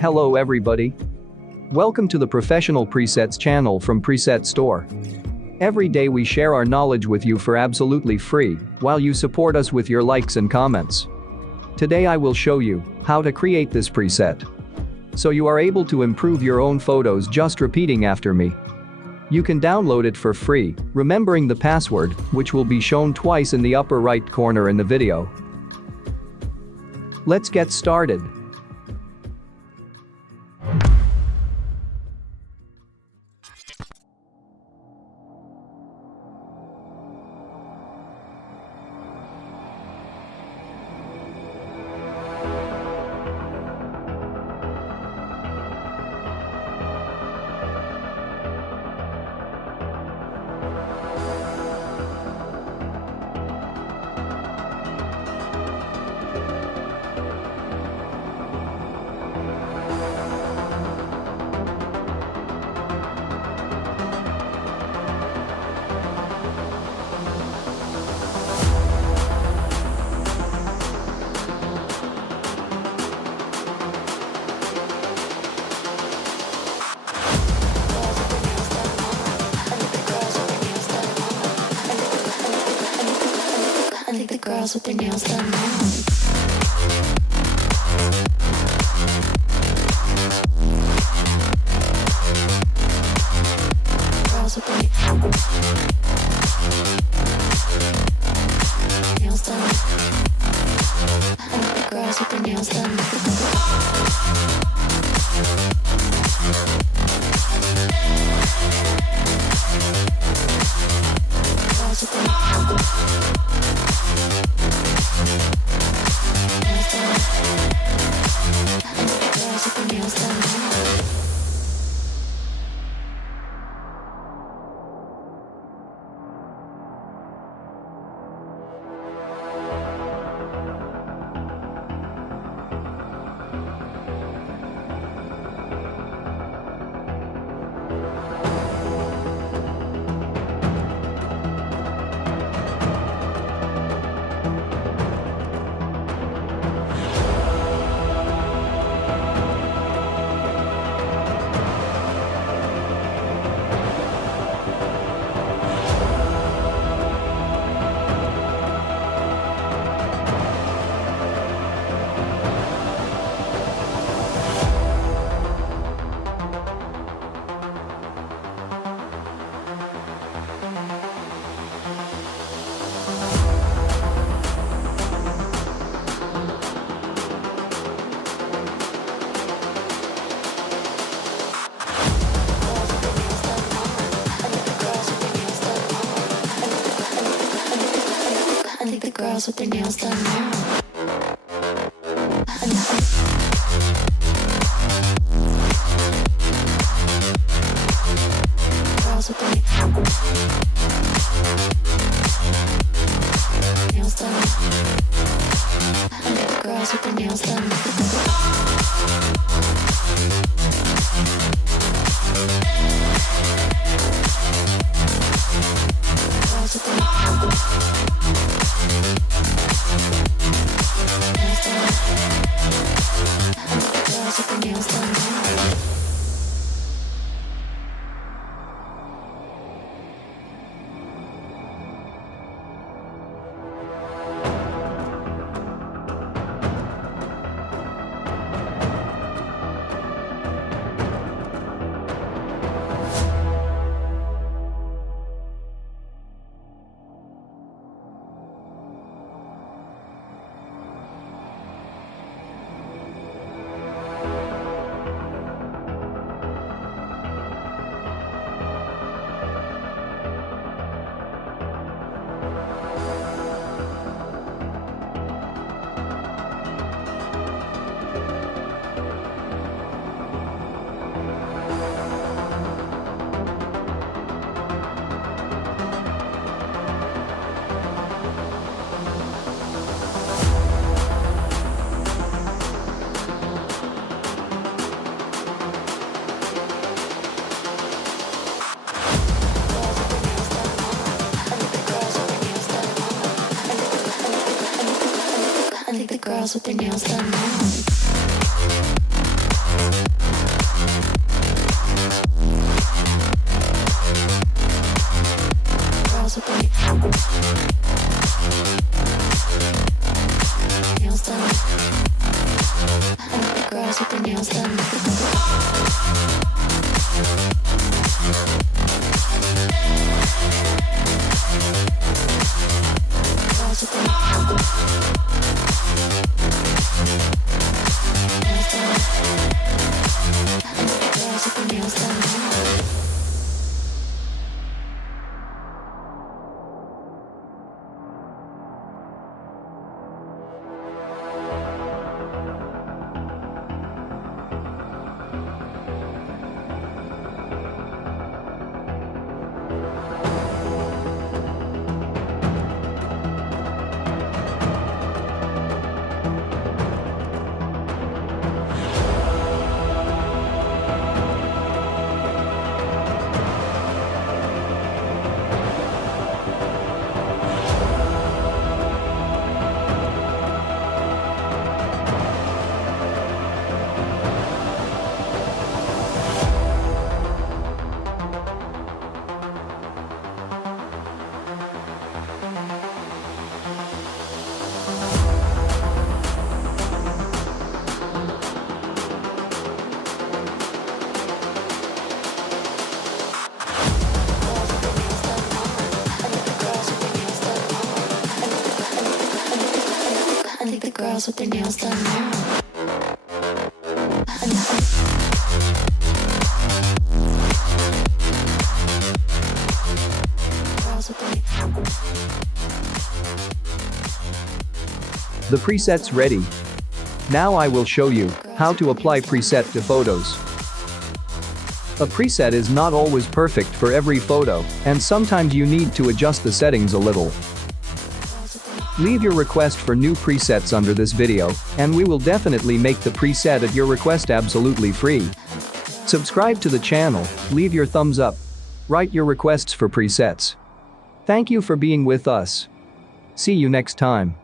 Hello everybody. Welcome to the Professional Presets channel from Preset Store. Every day we share our knowledge with you for absolutely free, while you support us with your likes and comments. Today I will show you how to create this preset, so you are able to improve your own photos just repeating after me. You can download it for free, remembering the password, which will be shown twice in the upper right corner in the video. Let's get started. I think the girls with their nails done now. Girls with their nails done. I think the girls with their nails done. Girls with their nails done. I think the girls with their nails done now. Girls with their nails done. I think the girls with their nails done. Girls with their nails done now. I think the girls with their nails done now. nails done. Girls with the nails done. I think the girls with their nails done now. The preset's ready. Now I will show you how to apply preset to photos. A preset is not always perfect for every photo, and sometimes you need to adjust the settings a little. Leave your request for new presets under this video, and we will definitely make the preset at your request absolutely free. Subscribe to the channel, leave your thumbs up, write your requests for presets. Thank you for being with us. See you next time.